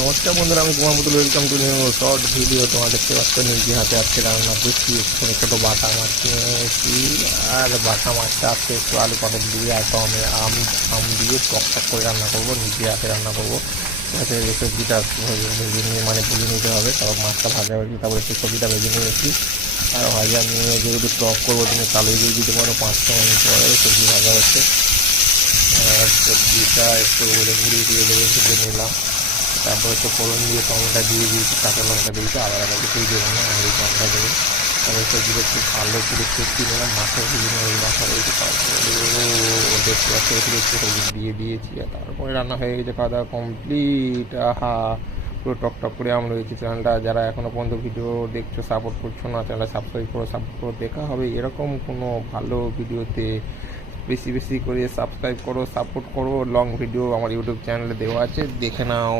নমস্কার বন্ধুরা, আমি কুমার পুতুল। Welcome to new short video. তোমার দেখতে পাচ্ছ নিজে হাতে আজকে রান্না করছি। ছোটো ছোটো বাটা মাছ নিয়েছি, আর বাটা মাছটা আজকে একটু আলু পটল দিয়ে আর টমে আম দিয়ে টক টক করে রান্না করবো। নিজে হাতে রান্না করবো। মাছের এই সবজিটা ভেজে নিয়ে ভেজে নিতে হবে। তারপর মাছটা ভাজা হয়েছে, তারপর একটু সবজিটা ভেজে নিয়েছি। আর ভাজা নিয়ে যেহেতু টক করবো, তুমি কালো দিয়ে দিতে পারো। 5 মিনিট পরে সবজি ভাজা হচ্ছে, আর সবজিটা একটু ঘুরিয়ে দিয়ে ভেজে নিলাম। তারপর একটু ফোড়ন দিয়ে টমেটো দিয়ে দিয়েছি, কাঁচা লঙ্কা দিয়েছি, আদা কিছুই দেবো না, আর এই টমেটো দেবো। তারপর সবজিটা একটু ভালো করে কষিয়ে নিলাম। মাথা ভেজে নিয়ে মাথা রয়েছে, তারপরে দেখতে পাচ্ছি একটু হলুদ দিয়ে দিয়েছি। আর তারপরে রান্না হয়ে গেছে, খাওয়া দাওয়া কমপ্লিট। আহা, পুরো টক টক করে আম রয়েছে। চ্যানেলটা যারা এখনও পর্যন্ত ভিডিও দেখছো, সাপোর্ট করছো না, চ্যানেলটা সাবস্ক্রাইব করো। দেখা হবে এরকম কোনো ভালো ভিডিওতে। বেশি বেশি করে সাবস্ক্রাইব করো, সাপোর্ট করো। লং ভিডিও আমার ইউটিউব চ্যানেলে দেওয়া আছে, দেখে নাও।